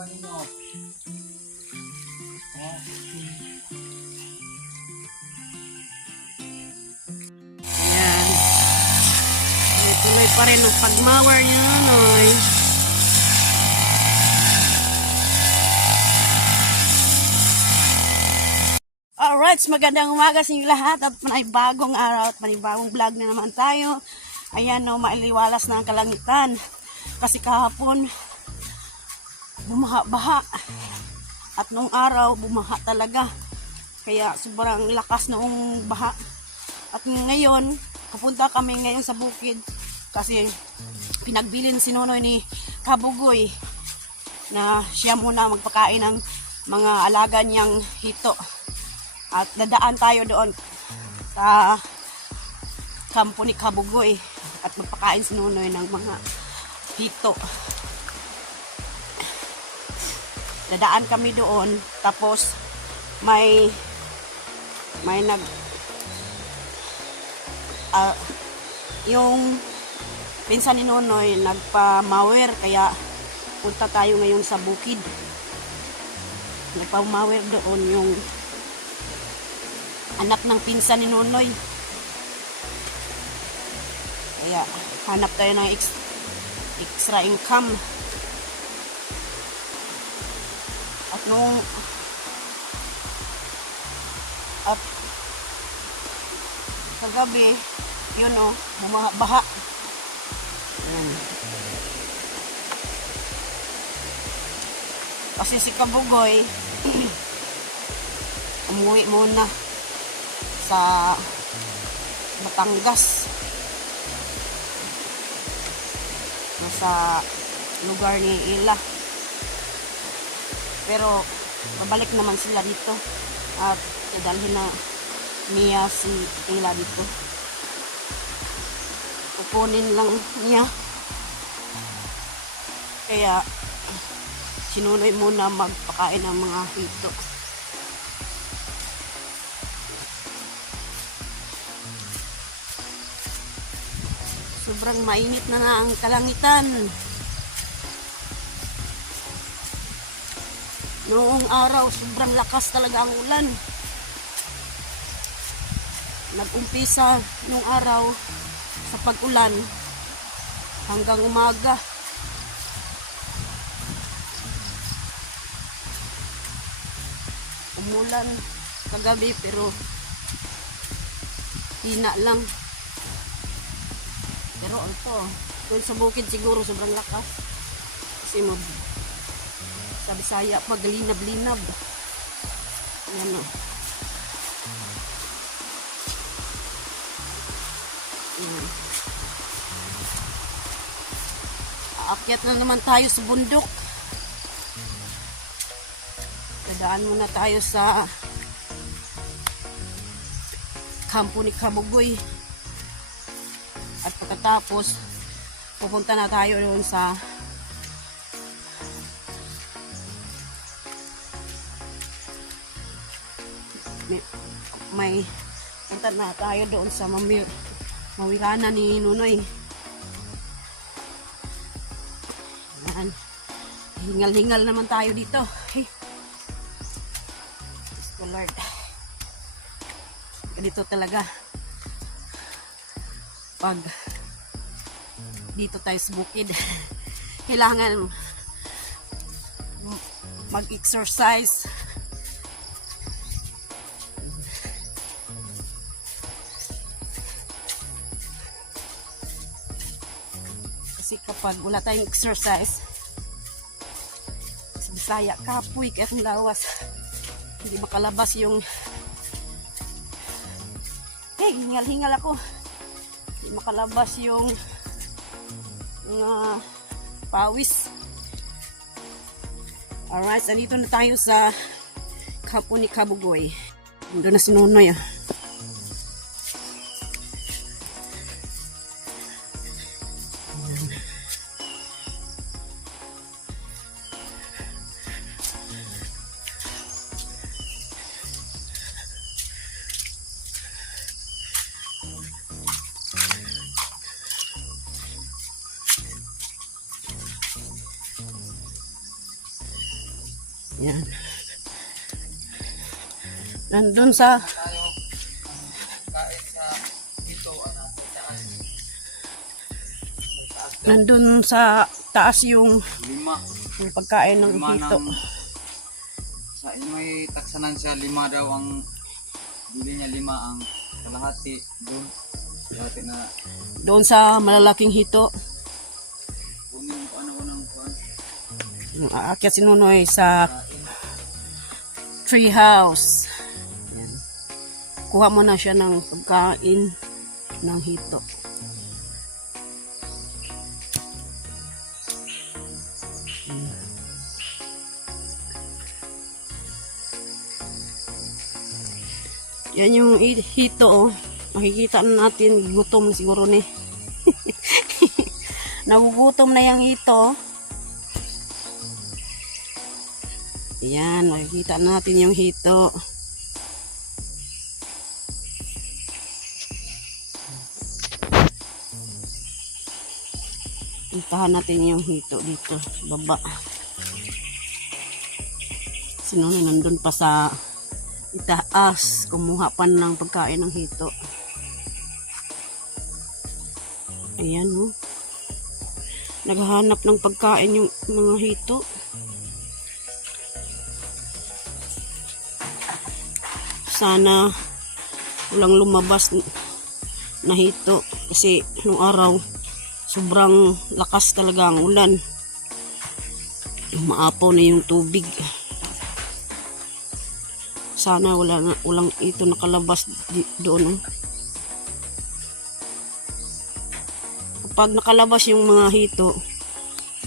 Tuloy pa rin ang pagmower niya, Noy. Alright, magandang umaga sa inyo lahat at panibagong araw at panibagong vlog na naman tayo. Ayan, no, mailiwalas na ang kalangitan. Kasi kahapon, bumaha-baha. At nung araw, bumaha talaga. Kaya sobrang lakas noong baha. At ngayon, pupunta kami ngayon sa bukid. Kasi pinagbilin si Nonoy ni Kabugoy na siya muna magpakain ng mga alaga niyang hito. At dadaan tayo doon sa kampo ni Kabugoy at magpakain si Nonoy ng mga hito. Dadaan kami doon, tapos may yung pinsan ni Nonoy nagpa-mower, kaya punta tayo ngayon sa bukid. Nagpa-mower doon yung anak ng pinsan ni Nonoy. Kaya hanap tayo ng extra income. At kagabi, yun o, bumaha-baha. Kasi si Kabugoy umuwi muna sa Batangas, nasa lugar ni Ila, pero babalik naman sila dito at dadalhin na niya si Ila dito. Kukunin lang niya, kaya sinunoy muna magpakain ng mga hito. Sobrang mainit na nga ang kalangitan. Noong araw, sobrang lakas talaga ang ulan. Nag-umpisa noong araw sa pag-ulan hanggang umaga. Umulan kagabi pero hina lang. Pero ito, doon sa bukid siguro sobrang lakas. Kasi sa Bisaya pag linab-linab. Ayan o. Aakyat na naman tayo sa bundok. Dadaan muna tayo sa kampo ni Kabugoy. At pagkatapos, pupunta na tayo doon sa may punta na tayo doon sa mawirana ni Nonoy. Yan. Hingal-hingal naman tayo dito. Hey. Lord. Ganito talaga pag dito tayo sa bukid. Kailangan mag-exercise. Kasi kapag wala tayong exercise, sa Bisaya, kapoy kaya kung lawas. Hindi makalabas yung hingal-hingal ako. Hindi makalabas yung pawis. Alright, so dito na tayo sa kampo ni Kabugoy. Doon na si Nonoy ah. Yan. Nandun sa nandun sa taas yung pagkain ng hito. Sa may taksanan siya, 5 daw ang bili niya, 5 ang kalahati doon. Kalahati na Doon sa malalaking hito. kunin ko ano ng kuan. Yung aakyat si Nunoy sa tree house. Yan. Kuha mo na siya ng pagkain ng hito. Yan yung hito, oh. Makikita na natin, gutom siguro ni. Nagugutom na yung hito. Yan, makikita natin yung hito. Puntahan natin yung hito dito sa baba. Sino na nandun pa sa itaas, kumuha pa ng pagkain ng hito. Ayan, oh. Naghahanap ng pagkain yung mga hito. Sana walang lumabas na hito kasi nung araw sobrang lakas talaga ang ulan. Maapaw na yung tubig. Sana walang ito nakalabas doon. Kapag nakalabas yung mga hito,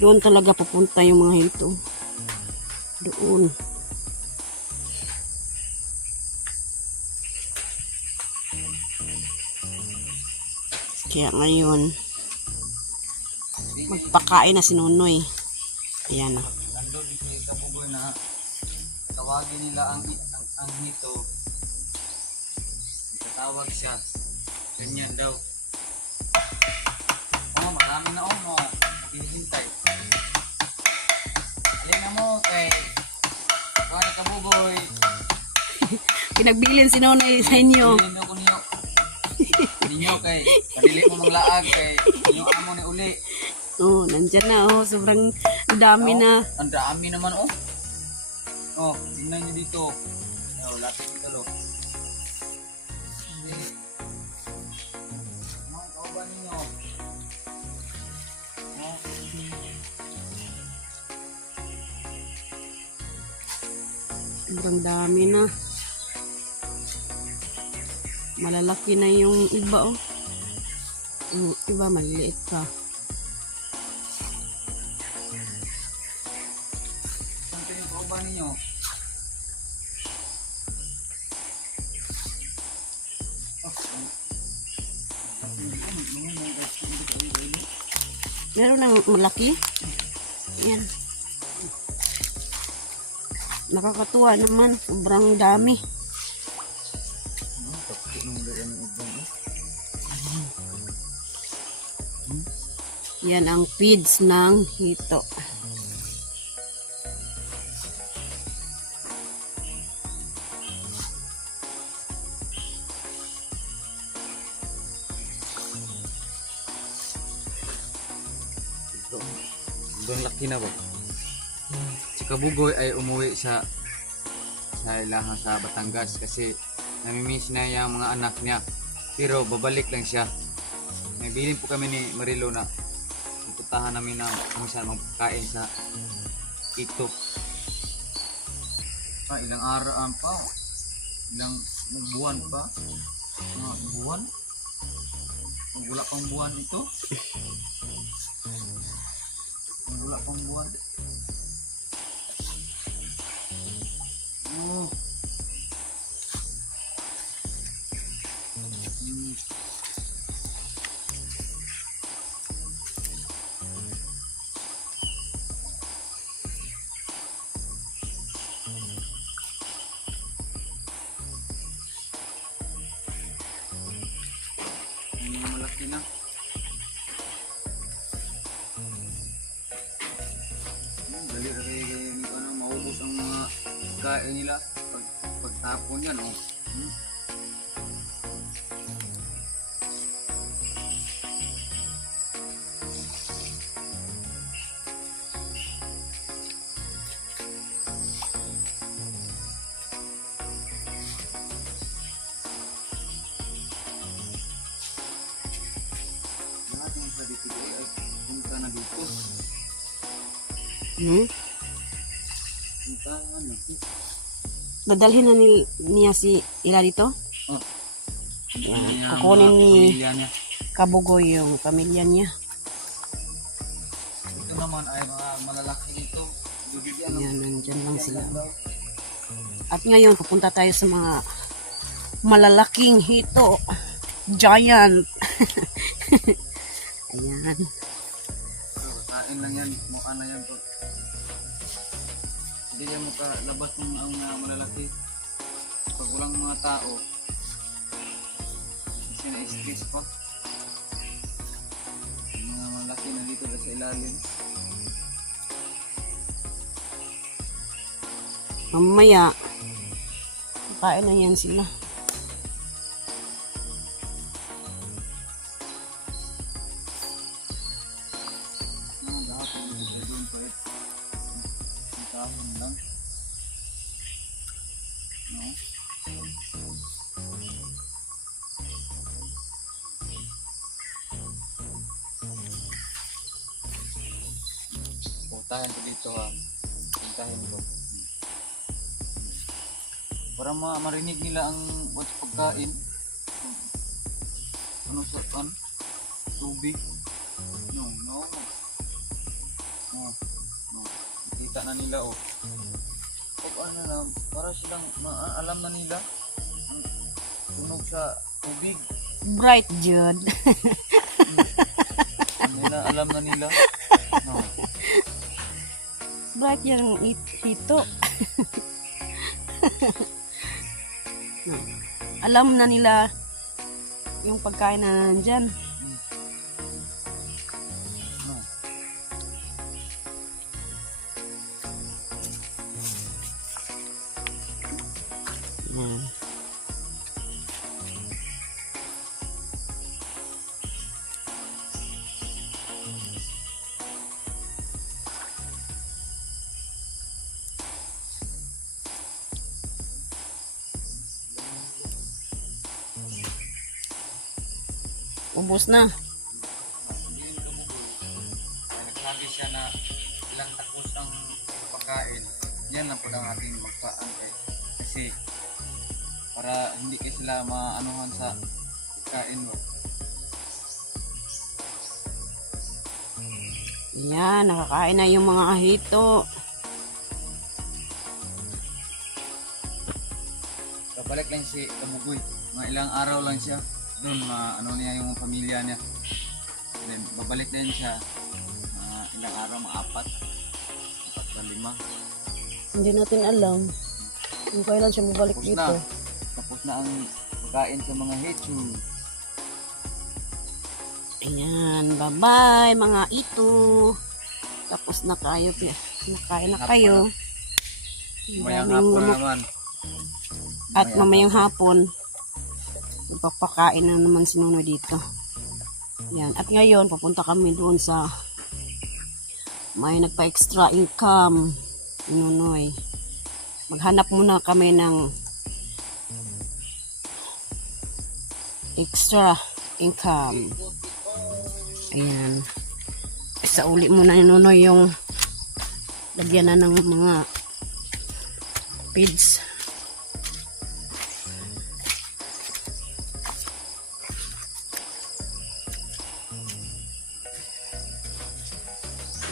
doon talaga papunta yung mga hito. Doon. Kaya ngayon, magpakain na si Nunoy. Ayan na. Nandun dito sa Kabugoy na tawagin nila ang hito. Tawag siya. Ganyan daw. Oh, marami na mo. Maghihintay. Alin na mo kay Kani Kabugoy. Pinagbilin si Nunoy sa inyo. Bilin ako niyo. Ninyo kay padili mo maglaag kay inyong amo ni uli. Oh, nandyan na, oh. Sobrang dami na. Ang dami naman, oh. Oh, tingnan nyo dito. Oh, lapit dito, lo. Mga kauban ninyo. Oh. Sobrang dami na. Malalaki na yung iba, oh. Yung iba, maliliit pa. Saan yung kauban ninyo? Meron ng malaki. Yan. Nakakatuwa naman. Sobrang dami. Yan ang feeds ng hito. Doon laki na ba? Si Kabugoy ay umuwi sa ilahan sa Batangas kasi namimiss na yung mga anak niya. Pero babalik lang siya. May bilin po kami ni Marilo na pupuntahan namin na kung saan magkain sa ito. Ilang araw pa. Ilang buwan pa. Mga buwan. Wala pang buwan ito. Wala pang buwan. Oh. Malaki na. pagkain nila. Pagtapon yan, oh. Hmm? Lahat ng tradisyon ay punta na dito. Hmm? Punta na. Dadalhin na niya si Ila dito? Oh. Yan. Kukunin ni Pamilya niya. Kabugoy yung pamilya niya. Ito naman ay mga malalaki dito. Bibigyan ng Yan, nandyan lang sila. At ngayon, pupunta tayo sa mga malalaking hito. Giant. Ayan. kain lang yan. Mukha na yan po. Hindi yan makalabas ng ang malalaki. Pag walang mga tao, kasi na-stress pa. Yung mga malaki na dito sa ilalim. Mamaya, kain na yan sila. Lahat ng dito doon pa ito. Ang tapon lang. No? Puntahan ko dito ha. Puntahan ko. Para marinig nila ang what's pagkain. Ano sa tubig. No. Kita na nila oh. Pag ano na, para silang alam na nila ang tunog sa tubig. Bright, Jude. Alam na nila. No. Bright yung hito. Alam na nila yung pagkain na nandyan. No. Yan. Ubus na. Nagsabi siya na ilang takos ang pagkain. Yan lang po ang ating magpaantay. Kasi para hindi kayo sila maanuhan sa pagkain mo. Yan, nakakain na yung mga hito. Babalik lang si Kamugoy. Mga ilang araw lang siya. Doon, ano niya yung pamilya niya. Then, babalik din siya. Ilang araw, mga 4 na 5. Hindi natin alam kung kailan siya mabalik Tapos dito. na. Tapos na ang pagkain sa mga hitsu. Ayan, bye-bye mga ito. Tapos na kayo. Nakain na kayo. Mamayang Daming hapon manok. naman. At mamayang hapon, magpapakain na naman si Nonoy dito. Yan. At ngayon, papunta kami doon sa may nagpa-extra income ni Nonoy. Maghanap muna kami ng extra income. Ayan. Sa uli muna ni Nonoy yung lagyan na ng mga feeds.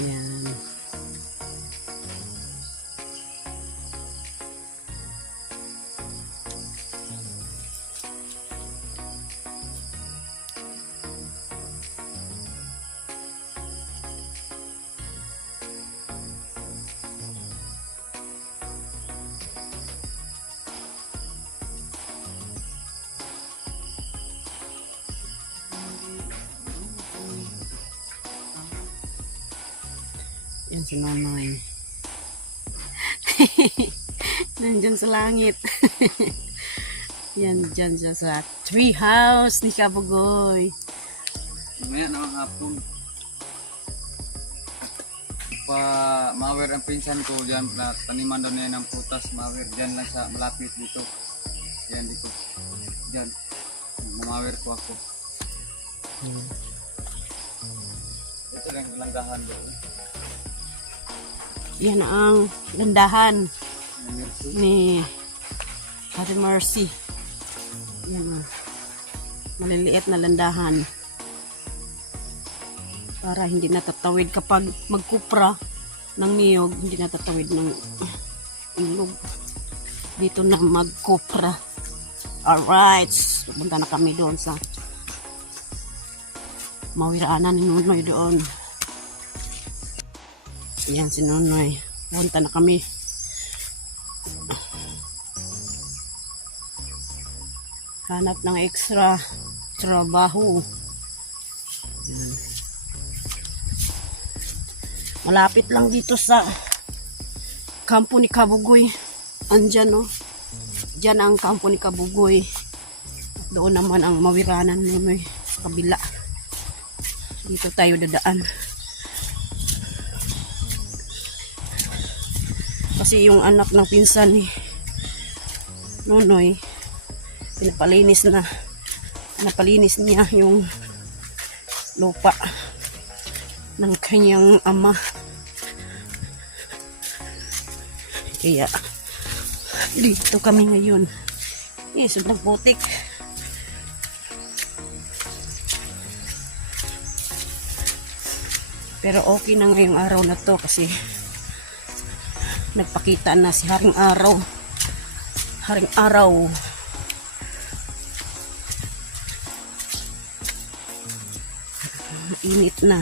Yan. Yan si Nonoy. Nandyan sa langit. Yan, dyan siya sa tree house ni Kabugoy. Mamaya namang hapon. Pa mawer ang pinsan ko diyan na taniman daw niya ng prutas, mawer diyan lang sa malapit dito. Diyan dito. Diyan. Mawer ko ako. Ito lang langgahan doon. Yan ang landahan Mercy. ni Ate Mercy. Yan o. Maliliit na landahan. Para hindi natatawid kapag magkupra ng niyog, hindi natatawid ng ilog. Dito na magkupra. Alright. Pupunta na kami doon sa mawiraanan ni Nunoy doon. Yan si Nunoy. Punta na kami. Hanap ng extra trabaho. Yan. Malapit lang dito sa kampo ni Kabugoy. Andyan, no? Diyan ang kampo ni Kabugoy. At doon naman ang mawiranan ni sa kabila. Dito tayo dadaan. Kasi yung anak ng pinsan ni Nunoy, pinapalinis niya yung lupa ng kanyang ama. Kaya dito kami ngayon. Sobrang putik. Pero okay na ngayong araw na to kasi nagpakita na si Haring Araw. Haring Araw. Init na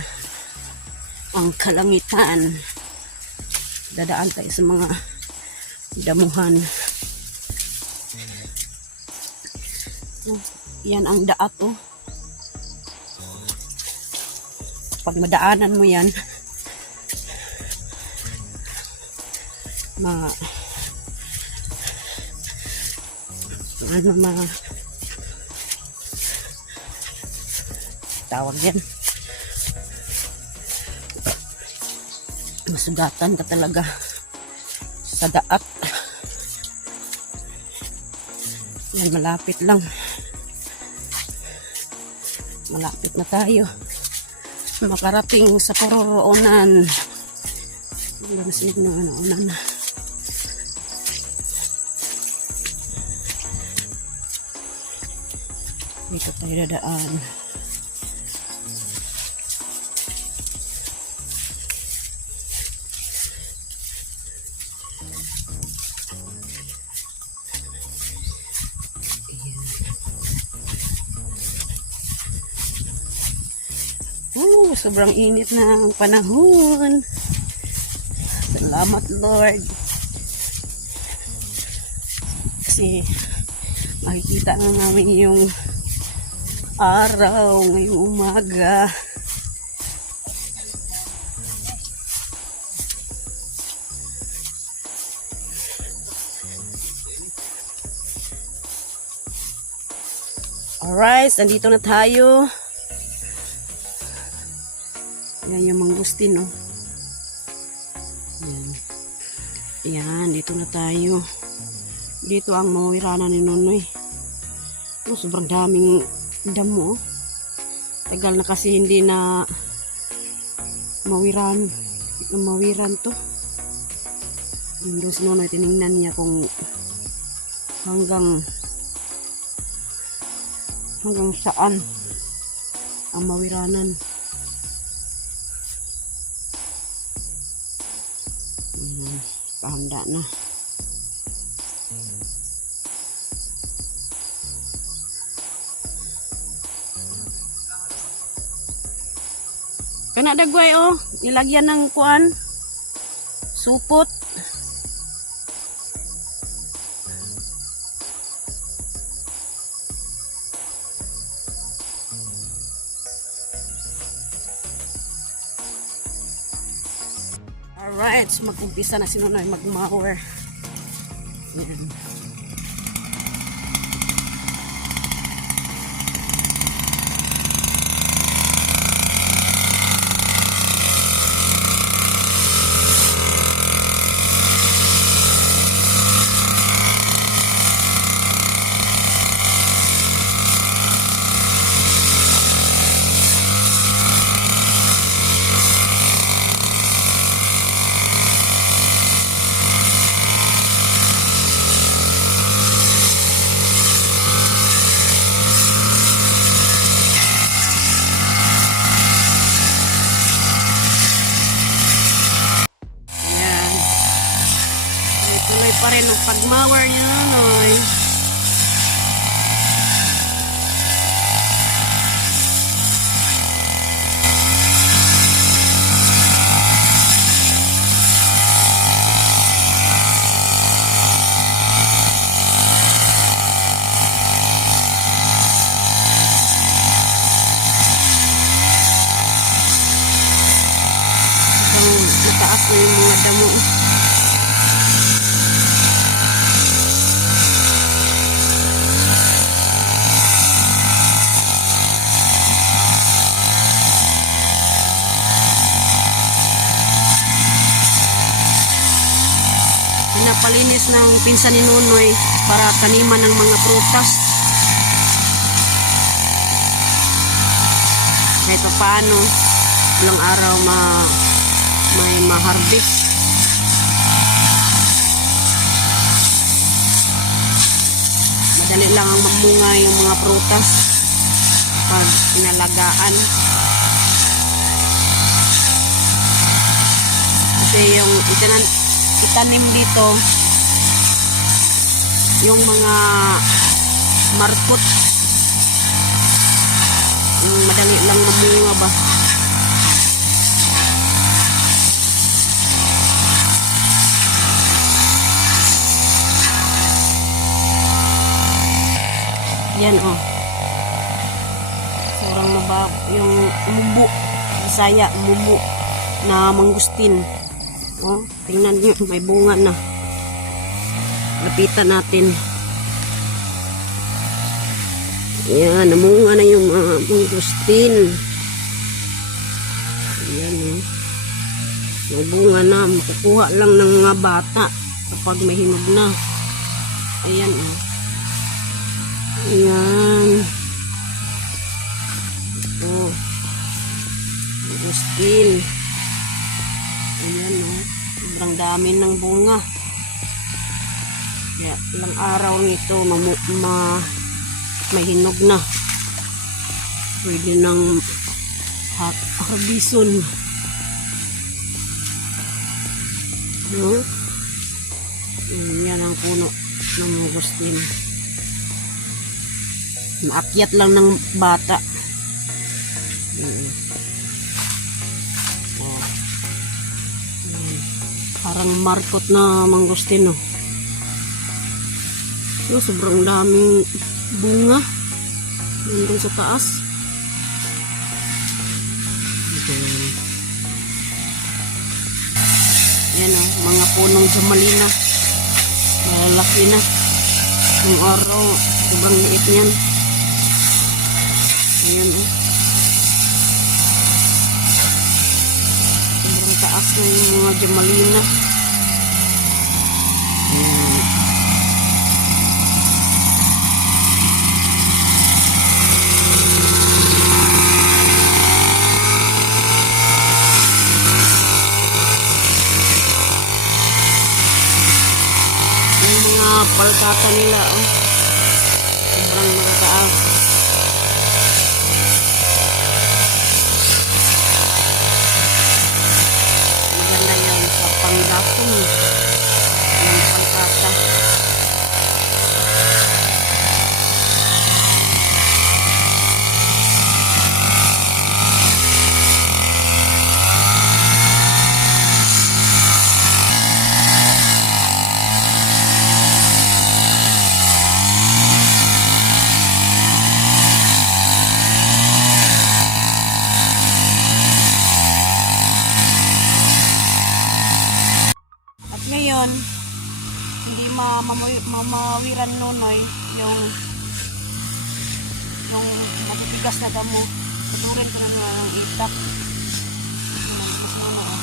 ang kalangitan. Dadaan tayo sa mga damuhan. Yan ang daat, oh. Pag madaanan mo yan, tawag yan, masugatan ka talaga sa daat. Yan, malapit lang, malapit na tayo makarating sa Kororoonan. Masinip na ano-unan. Dito tayo dadaan. Sobrang init na ang panahon. Salamat, Lord. Kasi makikita na namin yung araw ngayong umaga. Alright, nandito na tayo. Yan yung mangustin, no? Yan. Yan, dito na tayo. Dito ang mawiranan ni Nunoy. Sobrang daming damo. Tagal na kasi hindi na mawiran to. Doon si Nunoy, tinignan niya kung hanggang saan ang mawiranan. Pahanda na. Kana dagway, oh, nilagyan ng kuan, supot. Alright, so mag-umpisa na si Nunoy mag-mower. Yan. Ayan. Tuloy pa rin ang pagmower niya, Nonoy. Mataas na yung mga damo. Pinapalinis ng pinsan ni Nonoy para taniman ng mga prutas. Kahit pa paano, ilang araw may ma-harvest. Madali lang ang mamunga yung mga prutas pag inalagaan. Kasi yung itanim dito, yung mga markot, yung madali lang mamunga ba. Yan Sobrang naba yung umubo. Bisaya, umubo na mangustin. Tingnan niyo, may bunga na. Lapitan natin. Yan, namunga na yung mga mangustin. Yan may bunga na. Makukuha lang ng mga bata kapag may hinog na. Ayan Ayan. Agustin. Ayan sobrang dami ng bunga. Kaya ilang araw nito may hinog na. Pwede nang harbison. Yan ang puno ng Agustin. Maakyat lang ng bata. Parang markot na mangustin sobrang daming bunga nandun sa taas. Yan mga punong jamalina, malaki na ang araw, sobrang liit niyan. Ayan sobrang taas na yung mga jamalina. Yung mga palkata nila sobrang nakataas. Maganda yan sa panggatong ng palkata. Ngayon, hindi mamawiran nunoy yung matigas na damo. Tuturin ko na nila ng itak. Mas nuno, oh.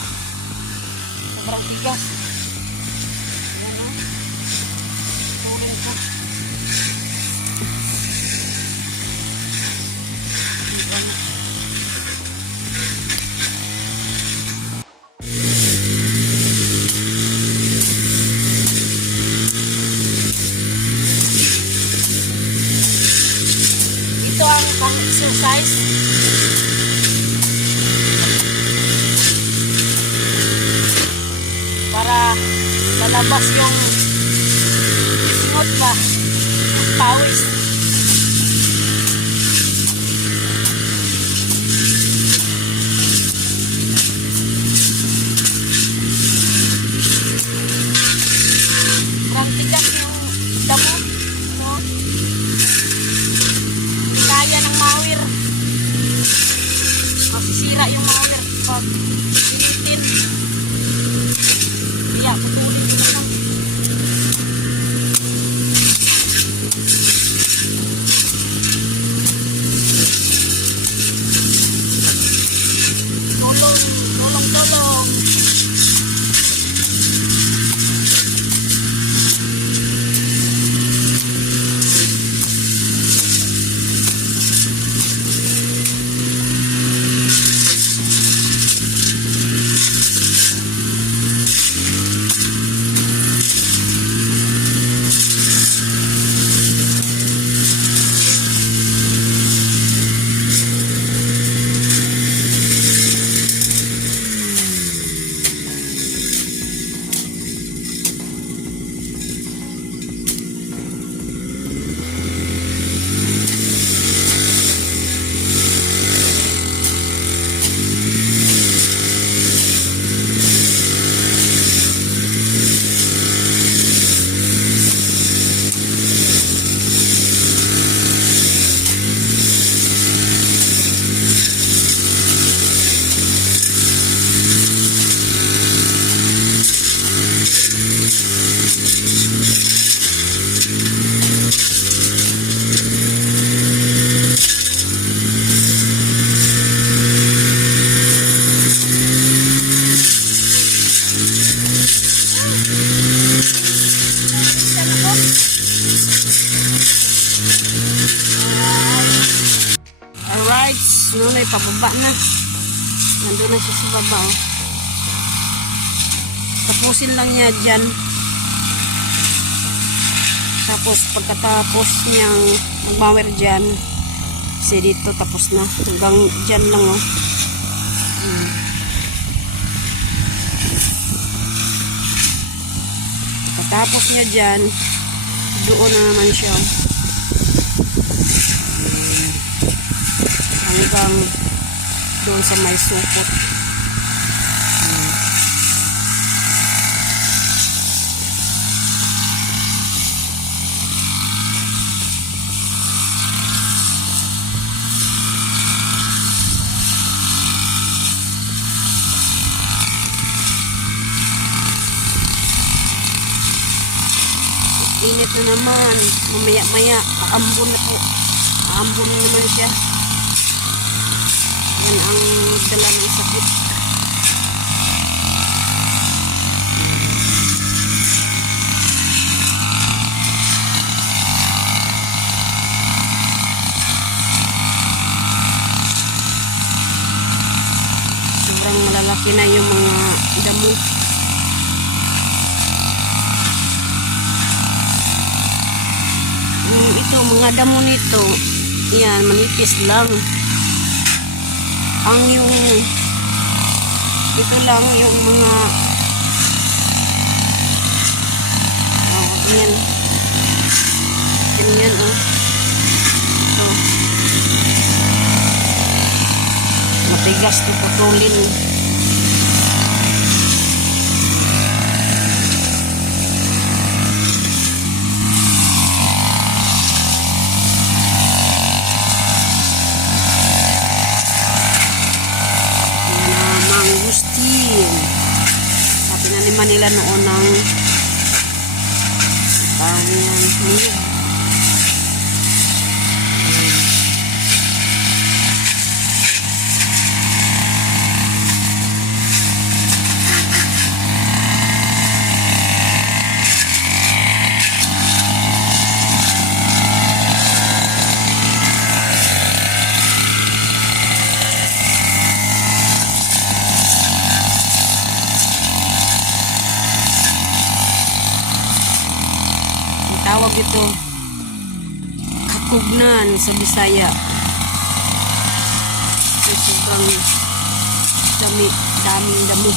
Sobrang tigas. Ayan, oh. Tuturin ko. Ayan. Ito ang pang-exercise. Para lalabas yung singot ba, pawis. Parang tigas yung damo, no? Kaya ng mawir. Masisira yung mawir pag pinitin. Kaya putulin ko na lang. Tulong. Alright, nunay pababa na. Nandun na siya sa baba, oh. Tapusin lang niya dyan. Tapos pagkatapos niyang magmawer dyan, kasi dito tapos na. Hanggang dyan lang, oh. Pagkatapos niya dyan, doon na naman siya. Hanggang doon sa may supot. Init na naman. Mamaya-maya, aambon na po. Aambon na naman siya. Yan ang dala ng sakit. Sobrang malalaki na yung mga damo. Ito, mga damo nito, yan, manipis lang. Ang yung, ito lang yung mga, oh, yan. Ganyan, oh. Ito. Matigas to putulin. Sa tinaniman nila noon ng tawag yan, niyog. Tawag ito kakugnan sa Bisaya. So, sobrang daming damo.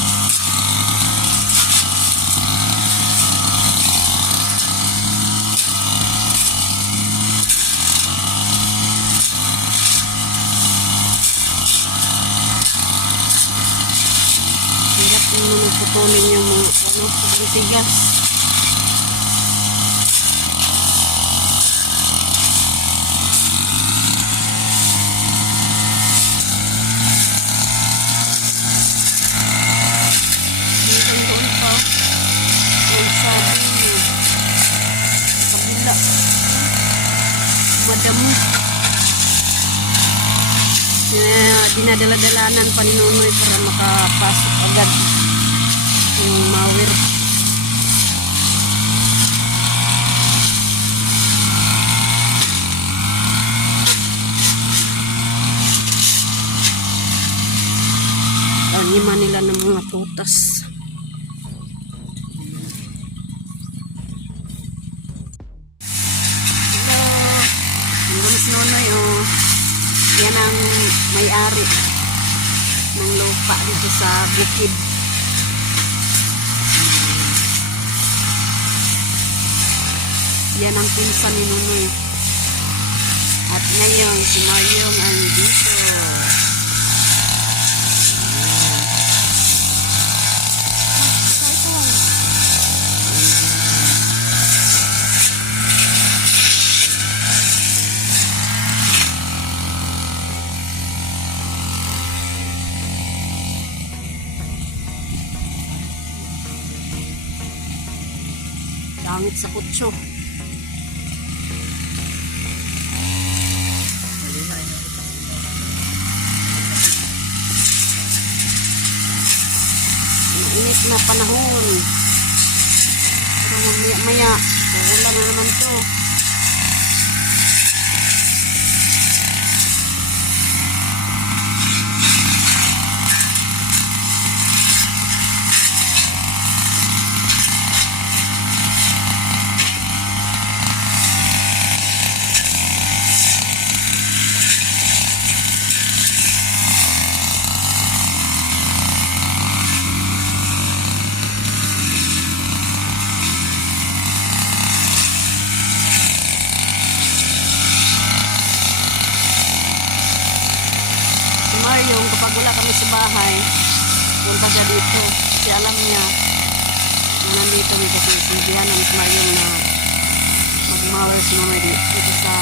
Hirap nung putulin yung mga sobrang tigas. Madamo. Dinadala-dalanan pa ni Nonoy para makapasok agad yung mawir. Taniman nila ng mga tutas. Nonoy, oh. Yan ang may-ari ng lupa dito sa bukid. Yan ang pinsan ni Nonoy. At ngayon, si Maryong ang dito. Langit sa kutso. Mainit na panahon. Pero maya-maya, uulan na naman to. Yung kapag wala kami sa bahay, punta siya dito kasi alam niya na nandito rin kasi sinabihan ng Maryong na mag-mowers naman dito sa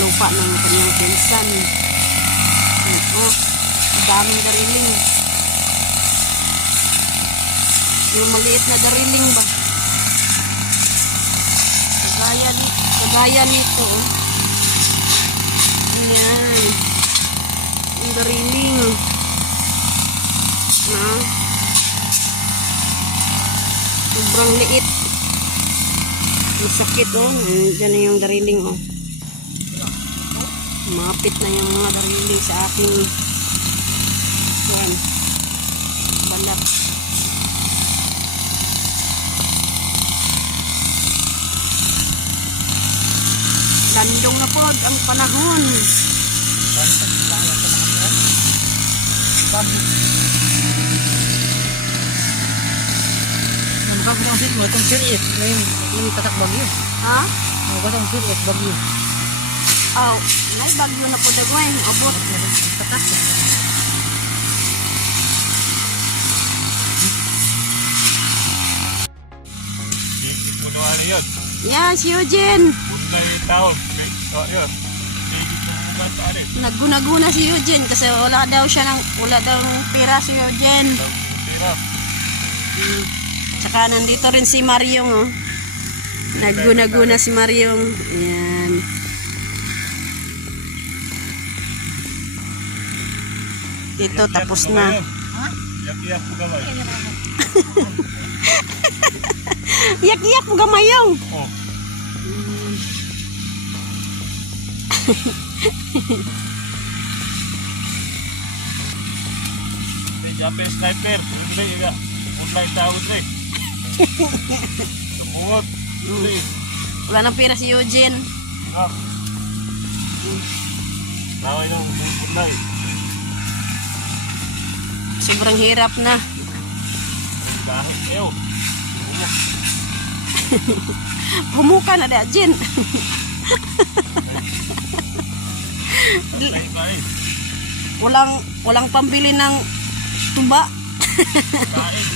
lupa ng kanyang pinsan. Ito, daming dariling. Yung maliit na dariling ba? Kagaya nito. Ayan. Yung dariling na sobrang liit, masakit dyan na yung dariling mapit na yung mga dariling sa aking balat. Landong na po ang panahon. Nabukak mo sit mo itong siriit. Ngayon, tatak bagyo. Ha? Nabukak itong siriit bagyo. Oh, may bagyo na po dagway. Abot. Tatak. Puno ano yun? Yan, si Eugene. Puno na yung taon. Yun. Nagguna-guna si Eugene kasi wala daw pira si Eugene. Pira. Tsaka nandito rin si Maryong Nagguna-guna si Mariong. Ayan. Ito, tapos na. Iyak-iyak po gamay. Iyak-iyak mo gamayong. Oh. Japan sniper. Hindi, iga. Online tawad na eh. Sumungot. Hindi. Wala nang pera si Eugene. Ah. Tawag yung online. Sobrang hirap na. Dahil kayo. Sumungot. Humuka na da, Jen. Online ba eh. Walang pambili ng tuba. Kain.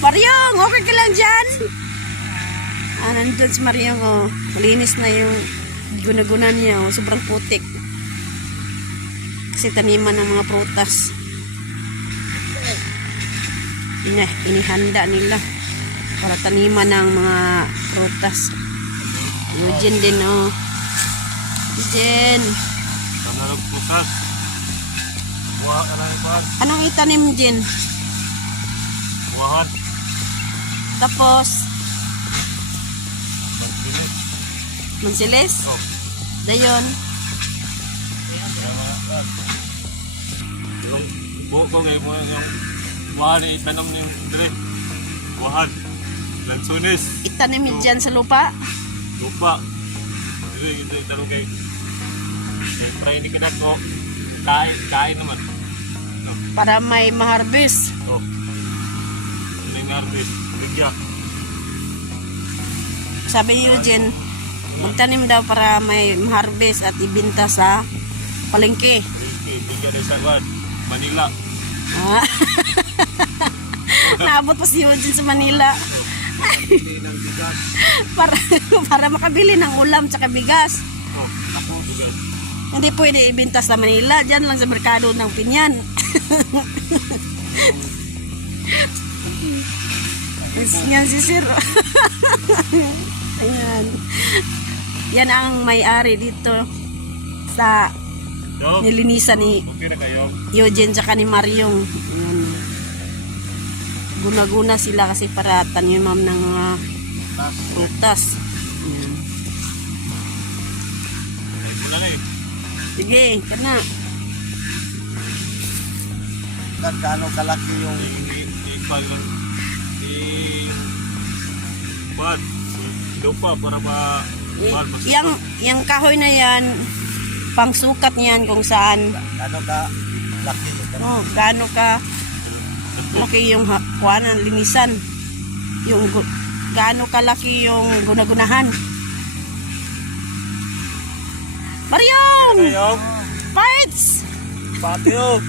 Mariong, okay ka lang dyan? Nandun si Mariong, oh. Malinis na yung guna-guna niya, oh. Sobrang putik. Kasi taniman ng mga prutas. Inihanda nila para taniman ng mga prutas. Eugene din, oh. Eugene. Tanarog putas. Buha ka lang ipaan. Anong itanim, Jen? Buhahan. Tapos, Magbilis. mansilis? Oh. Dayon. Kaya mga kan. Yung buho ko ngayon mo yung buhahan na itanong yung dire. Buhahan. Lansunis. Itanim dyan sa lupa. Lupa. Dire, ito itanong kayo. Siyempre hindi ka na ko. Kain naman. No. Para may ma-harvest. Oh. May harvest. Bigyak. Sabi ni Eugene, magtanim daw para may ma-harvest at ibinta sa palengke. Bigyan na sa kwan. Manila. Ah. Naabot pa si Eugene sa Manila. para makabili ng ulam tsaka bigas. Oh. Ako bigas. Hindi pwede ibinta sa Manila. Diyan lang sa merkado ng Pinyan. Yan si Sir. Ayan. Yan ang may-ari dito sa Dog. nilinisan ni Okay na kayo. Eugene tsaka ni Mariong. Ayan. Guna-guna sila kasi para taniman ng mga prutas. Ayan. Ay, wala na eh. Sige, kana. Gaano kalaki yung Kuan, lupa para ma Yang kahoy na yan, pangsukat niyan kung saan. gaano ka laki Oh, gaano ka laki yung kuanan, linisan. Yung gaano kalaki yung gunagunahan. Mariong! kayo. Fights! patio.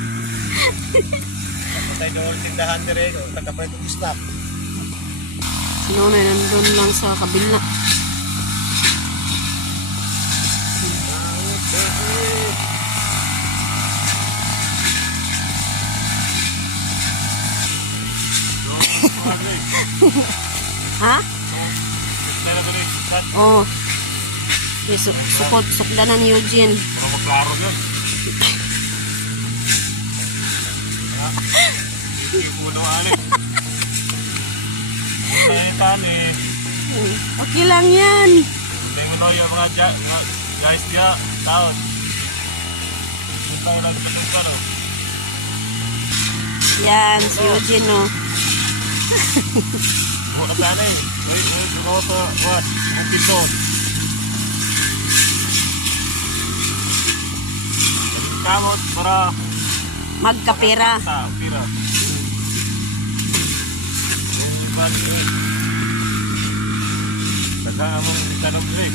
Patay doon tindahan dire, tagapay itong stock. Sino na nandun lang sa kabila. Ha? Kaya na rin, Oh. May sukdanan ni Eugene. para maklaro yun. Hindi ko na maalit. Kaya yung tani, Okay lang yan. hindi mo na yung mga guys diya, taon. Hindi tayo lang sa karo. Yan, si Eugene, oh. Buka ka tani. Wait, buka ko what? Ang pito. Kamot para Magkapera. sa pira. Saka among tanong rin.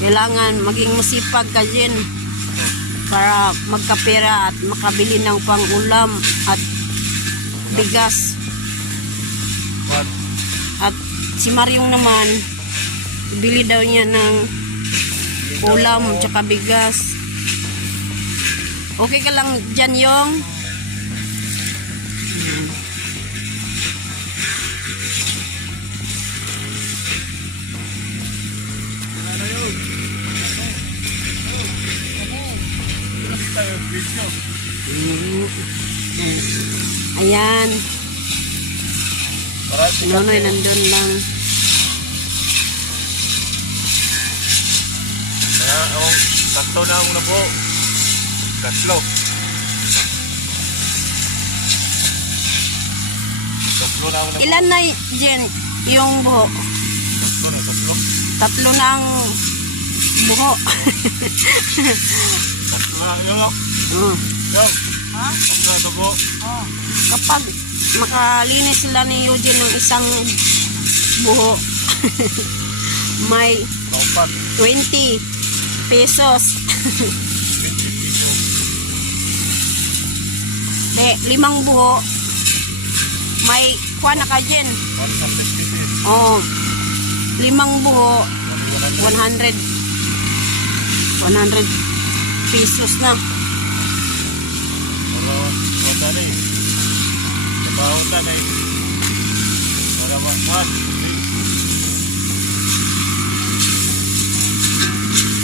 Kailangan maging masipag ka din para magkapera at makabili ng pang-ulam at bigas. What? At si Mariong naman, bili daw niya ng ulam tsaka bigas. Okay ka lang dyan, Yong? sa video. Ayan. Para Si Nonoy nandun lang. Kaya, tatlo na ako na po. Tatlo. Tatlo na ako na po. Ilan na Jen yung buho? Tatlo. Tatlo na ang buho. Tatlo na yun, no? Oh. Yung. Tatlo na ito po. Kapag makalinis sila ni Eugene ng isang buho, may Kaupat. 20 pesos. 20 piso. De, 5 buho, may kuha na ka Jen. 150 piso. Oh, 5 buho, 100 pesos na. Wala na eh. Trabaho na eh. Wala makuhan.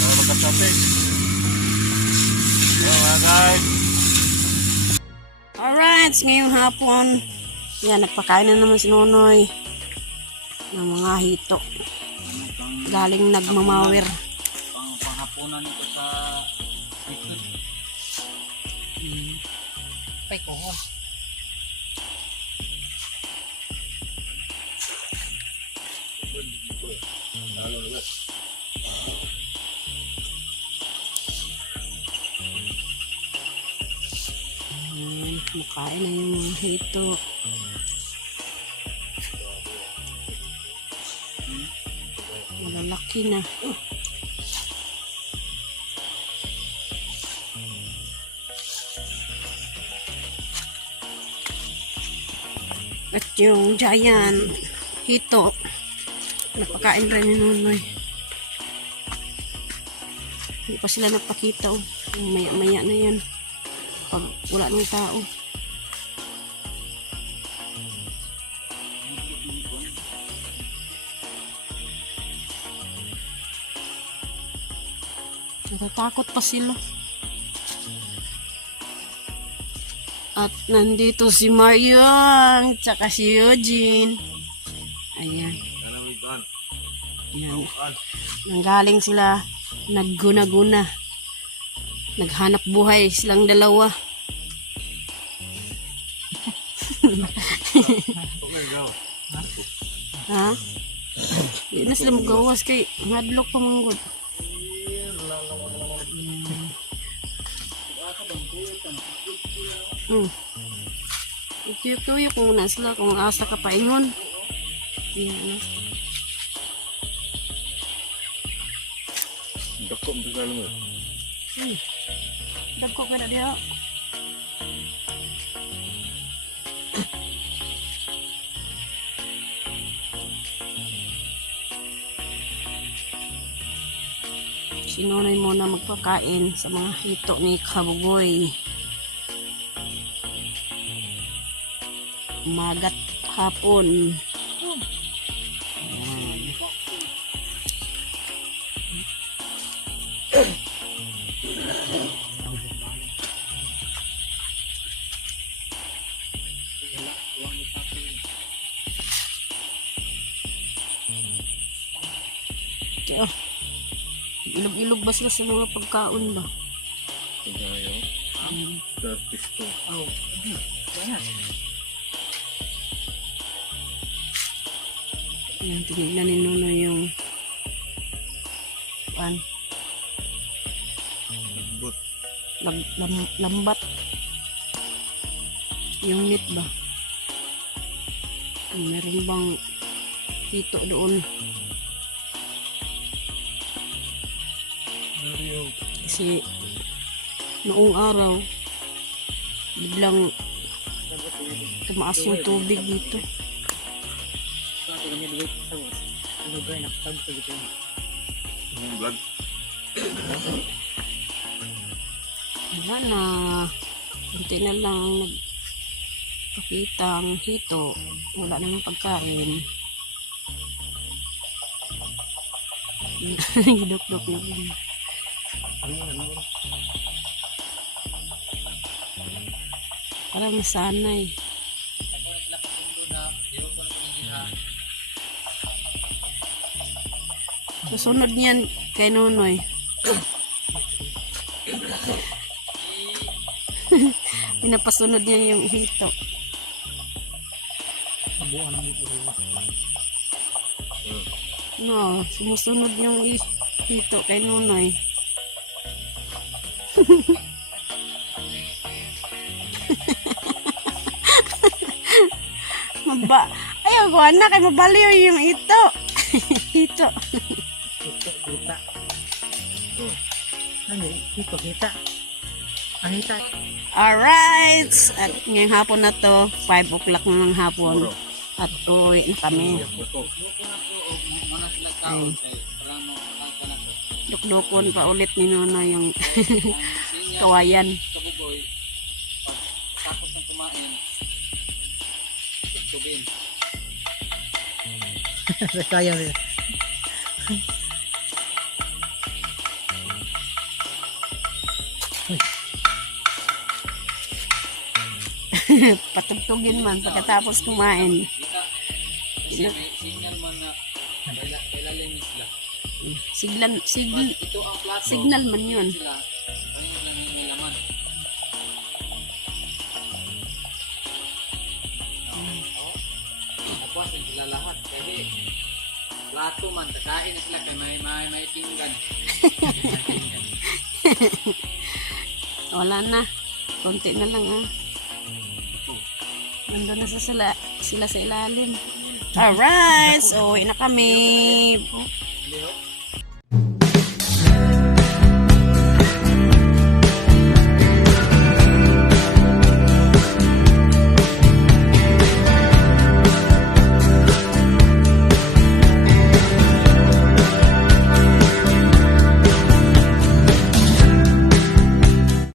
Wala magkatapit. Yan mga guys. Alright, ngayong hapon, yan, nagpakain na naman si Nonoy ng mga hito. Galing nagmamawir. Panghapunan ito sa Pay ko. Makain na yung mga hito. Malalaki na. At yung giant hito, napakain rin ni Nonoy. Hindi pa sila napakita. Oh. Maya-maya na yan. Pag wala ng tao. Natatakot pa sila. At nandito si Marion, tsaka si Eugene. Ayan. Ayan. Nanggaling sila, nagguna-guna. Naghanap buhay silang dalawa. Ha? Hindi na sila magawas kay madlock pa manggod. Tuyok-tuyok muna sila kung asa ka paingon. Yan na. Dako mo sa mo. Dagko ka na diha. Sinunay mo na magpakain sa mga hito ni Kabugoy. Magat hapon. Oh, ilog-ilog ba sila sa mga pagkaon ba? Yan, tinignan ni Nuno yung lambat yung meat ba? Meron bang hito doon? Kasi noong araw biglang tumaas yung tubig dito. Vlog. Wala na. Kunti na lang nagpakita ang hito. Wala namang pagkain. Gidok-dok na. Para masanay. Susunod niyan kay Nonoy. Pinapasunod niya yung hito. No, sumusunod yung hito kay Nonoy. Ayaw ko anak, ay mabaliw yung hito. Hito. Ito, kita. Ano, ito, kita. Ang hita. Alright! At ngayong hapon na to, 5 o'clock na ng hapon. At uwi na kami. Ay, dukdukon pa ulit ni Nono yung kawayan. Kabugoy, pag tapos ng kumain, tubin. Kaya rin. Patugtugin man pagkatapos kumain. Kasi may signal man na kailalim sila. Ito ang plato. Signal man yun. Sila, kanina lang yung may laman. Tapos yung sila lahat. Kasi plato man, kakain na sila kaya may tinggan. Wala na. Konti na lang ah. Nandun na sila sa ilalim. Alright! So, uwi na kami.